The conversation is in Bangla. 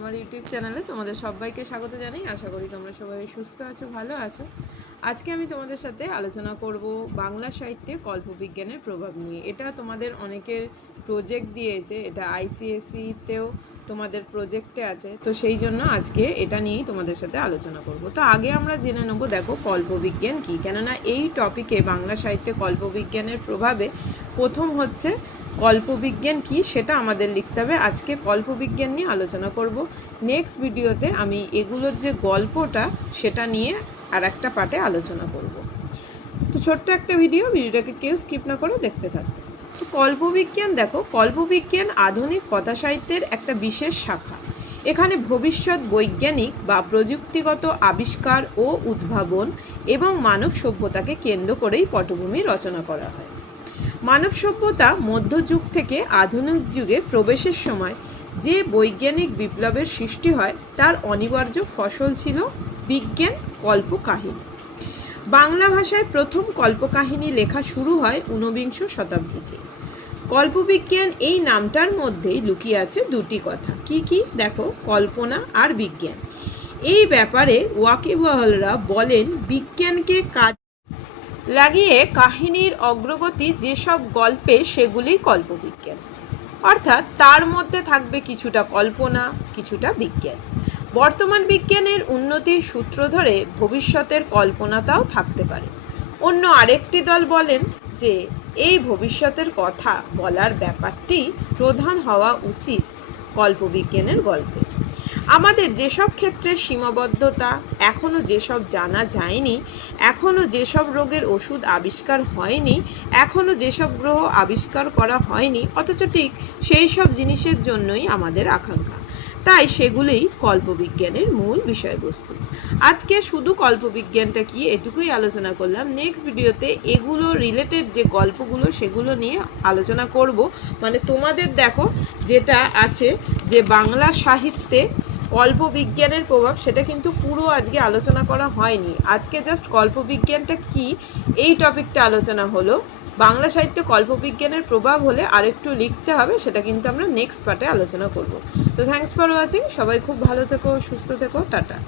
আমার ইউটিউব চ্যানেলে তোমাদের সবাইকে স্বাগত জানাই। আশা করি তোমরা সবাই সুস্থ আছো, ভালো আছো। আজকে আমি তোমাদের সাথে আলোচনা করব বাংলা সাহিত্যে কল্পবিজ্ঞানের প্রভাব নিয়ে। এটা তোমাদের অনেকের প্রজেক্ট দিয়েছে, এটা আইসিএসসিতেও তোমাদের প্রজেক্টে আছে। তো সেই জন্য আজকে এটা নিয়েই তোমাদের সাথে আলোচনা করব। তো আগে আমরা জেনে নেব, দেখো, কল্পবিজ্ঞান কী? কেননা এই টপিকে বাংলা সাহিত্যে কল্পবিজ্ঞানের প্রভাবে প্রথম হচ্ছে কল্পবিজ্ঞান কি সেটা আমাদের লিখতে হবে। আজকে কল্পবিজ্ঞান নিয়ে আলোচনা করব। নেক্সট ভিডিওতে আমি এগুলোর যে গল্পটা সেটা নিয়ে আর একটা পার্টে আলোচনা করব। তো ছোট্ট একটা ভিডিও ভিডিওটাকে কেউ স্কিপ না করে দেখতে থাকবে তো কল্পবিজ্ঞান দেখো, কল্পবিজ্ঞান আধুনিক কথা সাহিত্যের একটা বিশেষ শাখা। এখানে ভবিষ্যৎ বৈজ্ঞানিক বা প্রযুক্তিগত আবিষ্কার ও উদ্ভাবন এবং মানব সভ্যতাকে কেন্দ্র করেই পটভূমি রচনা করা হয়। মানব সভ্যতা মধ্যযুগ থেকে আধুনিক যুগে প্রবেশের সময় যে বৈজ্ঞানিক বিপ্লবের সৃষ্টি হয়, তার অনিবার্য ফসল ছিল বিজ্ঞান কল্পকাহিনী। বাংলা ভাষায় প্রথম কল্পকাহিনী লেখা শুরু হয় ঊনবিংশ শতাব্দীতে। কল্পবিজ্ঞান এই নামটার মধ্যেই লুকিয়ে আছে দুটি কথা। কি কি? দেখো, কল্পনা আর বিজ্ঞান। এই ব্যাপারে ওয়াকিবহলরা বলেন, বিজ্ঞানকে কাজ লাগিয়ে কাহিনীর অগ্রগতি যেসব গল্পে সেগুলি কল্পবিজ্ঞান। অর্থাৎ তার মধ্যে থাকবে কিছুটা কল্পনা, কিছুটা বিজ্ঞান। বর্তমান বিজ্ঞানের উন্নতির সূত্র ধরে ভবিষ্যতের কল্পনাটাও থাকতে পারে। অন্য আরেকটি দল বলেন যে, এই ভবিষ্যতের কথা বলার ব্যাপারটি প্রধান হওয়া উচিত কল্পবিজ্ঞানের গল্পে। আমাদের যেসব ক্ষেত্রে সীমাবদ্ধতা এখনও যেসব জানা যায়নি এখনও যেসব রোগের ওষুধ আবিষ্কার হয়নি এখনও যেসব গ্রহ আবিষ্কার করা হয়নি, অথচ ঠিক সেই সব জিনিসের জন্যই আমাদের আকাঙ্ক্ষা। তাই সেগুলোই কল্পবিজ্ঞানের মূল বিষয়বস্তু। আজকে শুধু কল্পবিজ্ঞানটা কি এটুকুই আলোচনা করলাম। নেক্সট ভিডিওতে এগুলো রিলেটেড যে গল্পগুলো সেগুলো নিয়ে আলোচনা করব। মানে তোমাদের দেখো যেটা আছে যে বাংলা সাহিত্যে কল্পবিজ্ঞানের প্রভাব, সেটা কিন্তু পুরো আজকে আলোচনা করা হয়নি। আজকে জাস্ট কল্পবিজ্ঞানটা কি? এই টপিকটা আলোচনা হলো। বাংলা সাহিত্যে কল্পবিজ্ঞানের প্রভাব হলে আরেকটু লিখতে হবে, সেটা কিন্তু আমরা নেক্সট পার্টে আলোচনা করব। তো থ্যাংকস ফর ওয়াচিং সবাই খুব ভালো থেকো, সুস্থ থেকো, টাটা।